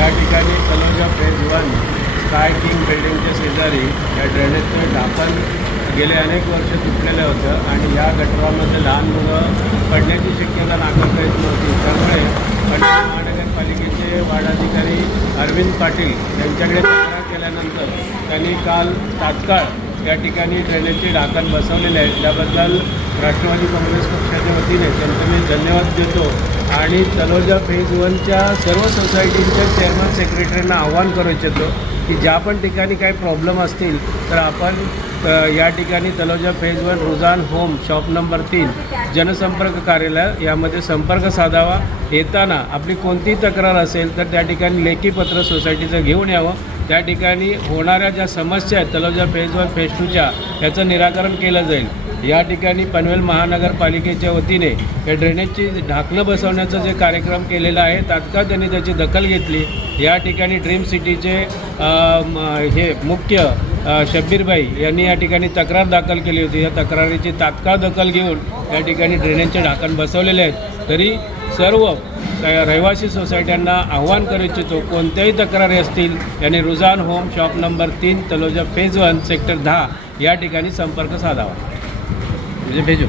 या ठिकाणी Taloja phase 1 sky king बिल्डिंगच्या शेजारी या ड्रेनेजचं ढाकण गेले अनेक वर्ष तुटलेलं होतं आणि या गटारामध्ये लहान मुलं पडण्याची शक्यता नाकारता येत नव्हती. त्यामुळे पनवेल महानगरपालिकेचे वार्डाधिकारी अरविंद पाटील यांच्याकडे तक्रार केल्यानंतर त्यांनी काल तात्काळ या ठिकाणी ड्रेनेजचे ढाकण बसवलेले आहेत. त्याबद्दल राष्ट्रवादी काँग्रेस पक्षाच्या वतीने त्यांचं मी धन्यवाद देतो आणि तलोजा फेज 1च्या सर्व सोसायटींच्या चेअरमन सेक्रेटरींना आव्हान करू इच्छितो की ज्या पण ठिकाणी काही प्रॉब्लेम असतील तर आपण या ठिकाणी तलोजा फेज 1 रुझान होम शॉप नंबर 3 जनसंपर्क कार्यालय यामध्ये संपर्क साधावा. येताना आपली कोणतीही तक्रार असेल तर त्या ठिकाणी लेखी पत्र सोसायटीचं घेऊन यावं. त्या ठिकाणी होणाऱ्या ज्या समस्या आहेत तलोजा फेज 1 फेज 2च्या याचं निराकरण केलं जाईल. या ठिकाणी पनवेल महानगरपालिकेच्या वतीने या ड्रेनेजची ढाकणं बसवण्याचा जे कार्यक्रम केलेला आहे तात्काळ त्यांनी त्याची दखल घेतली. या ठिकाणी ड्रीम सिटीचे हे मुख्य शब्बीरबाई यांनी या ठिकाणी तक्रार दाखल केली होती. या तक्रारीची तात्काळ दखल घेऊन या ठिकाणी ड्रेनेजचे ढाकण बसवलेले आहेत. तरी सर्व रहिवासी सोसायट्यांना आव्हान करू इच्छितो कोणत्याही तक्रारी असतील यांनी रुझान home shop number 3 Taloja phase 1 sector 10 या ठिकाणी संपर्क साधावा. म्हणजे भेजू